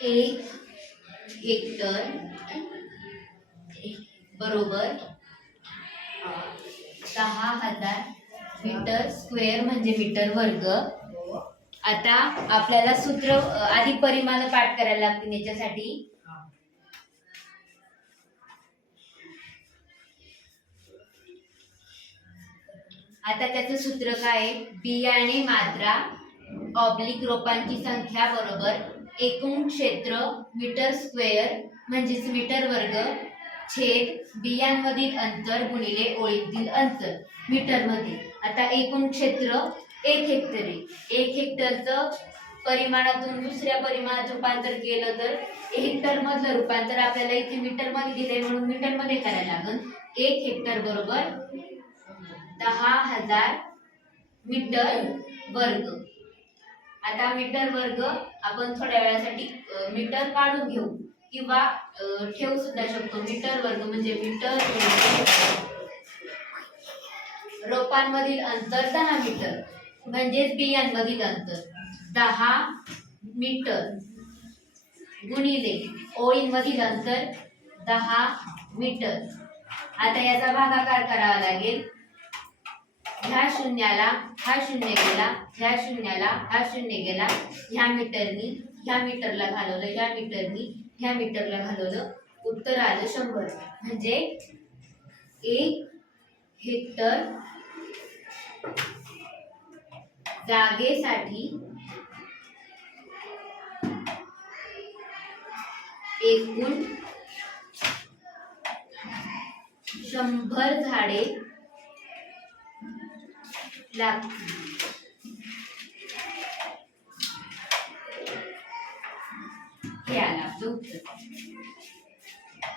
एक हेक्टर बरोबर दहा हजार मीटर स्क्वेअर म्हणजे मीटर वर्ग. आता आपल्याला सूत्र आधी परिमाण पाठ करायला लागतील याच्यासाठी. आता त्याचं सूत्र काय आहे? बियाणे मात्रा ऑब्लिक रोपांची संख्या बरोबर एकूण क्षेत्र मीटर स्क्वेअर म्हणजेच मीटर वर्ग छेद बियांमधील अंतर गुणिले ओळीतील अंतर मीटरमध्ये. आता एकूण क्षेत्र एक हेक्टर. आहे एक हेक्टरचं परिमाणातून दुसऱ्या परिमाणात रूपांतर केलं तर हेक्टर मधलं रूपांतर आपल्याला इथे मीटरमध्ये दिलंय म्हणून मीटरमध्ये करायला लागल एक हेक्टर बरोबर दहा हजार मीटर वर्ग. आता मीटर वर्ग आपण थोड्या वेळासाठी मीटर काढून घेऊ किंवा ठेवू सुद्धा शकतो. मीटर वर्ग म्हणजे मीटर म्हणजे रोपांमधील अंतर दहा मीटर म्हणजेच बियांमधील अंतर. दहा मीटर गुणिले ओळींमधील अंतर दहा मीटर. आता याचा भागाकार करावा लागेल. ह्या शून्याला हा शून्य गेला ह्या शून्याला हा शून्य गेला ह्या मीटरनी ह्या मीटरला घालवलं ह्या मीटरनी ह्या मीटरला घालवलं. उत्तर आलं शंभर. म्हणजे एक हेक्टर जागेसाठी एकूण शंभर झाडे लागतील हे आलं आपलं उत्तर